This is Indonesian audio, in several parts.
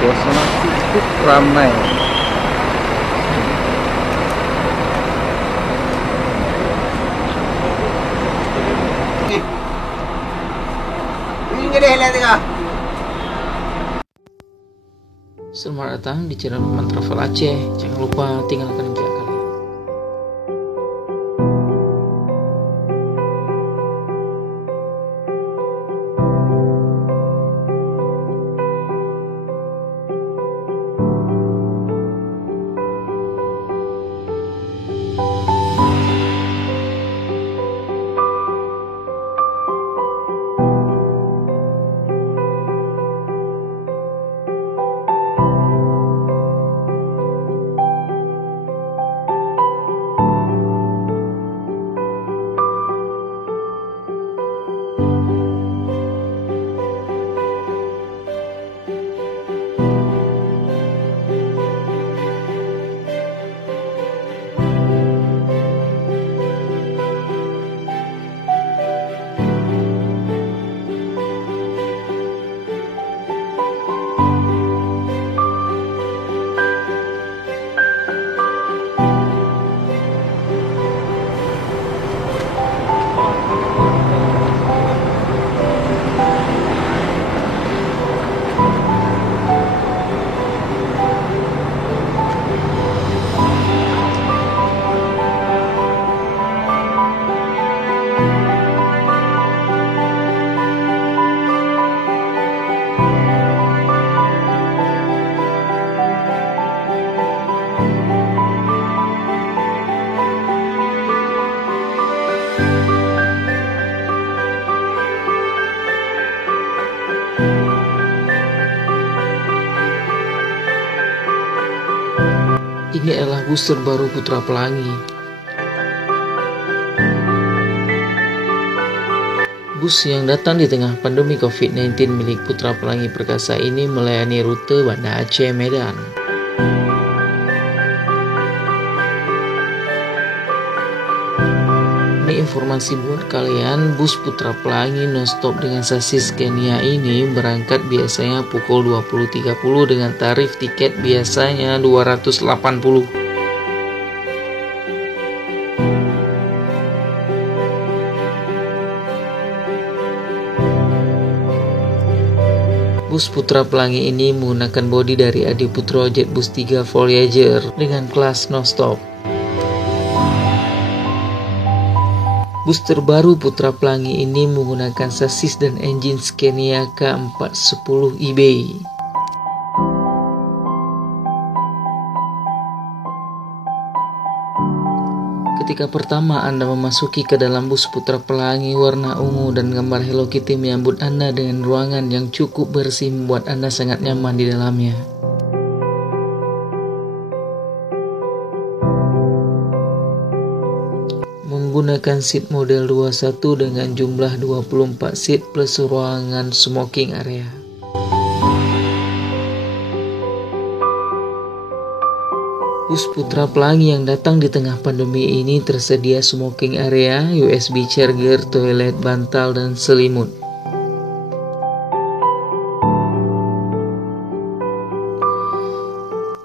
suasana cukup ramai. Selamat datang di channel Paman Travel Aceh. Jangan lupa tinggalkan jejak kalian. Ini adalah bus terbaru Putra Pelangi. Bus yang datang di tengah pandemi COVID-19 milik Putra Pelangi Perkasa ini melayani rute Banda Aceh Medan. Ini informasi buat kalian, bus Putra Pelangi non-stop dengan sasis Scania ini berangkat biasanya pukul 20.30 dengan tarif tiket biasanya 280. Bus Putra Pelangi ini menggunakan bodi dari Adi Putro Jetbus 3 Voyager dengan kelas non-stop. Bus terbaru Putra Pelangi ini menggunakan sasis dan engine Scania K410IB. Ketika pertama Anda memasuki ke dalam bus Putra Pelangi warna ungu dan gambar Hello Kitty menyambut Anda dengan ruangan yang cukup bersih membuat Anda sangat nyaman di dalamnya. Menggunakan seat model 21 dengan jumlah 24 seat plus ruangan smoking area. Bus Putra Pelangi yang datang di tengah pandemi ini tersedia smoking area, USB charger, toilet, bantal, dan selimut.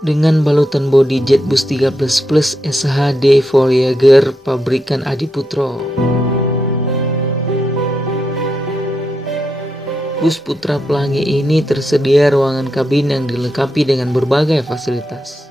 Dengan balutan bodi Jetbus 13 Plus SHD Voyager pabrikan Adi Putro. Bus Putra Pelangi ini tersedia ruangan kabin yang dilengkapi dengan berbagai fasilitas.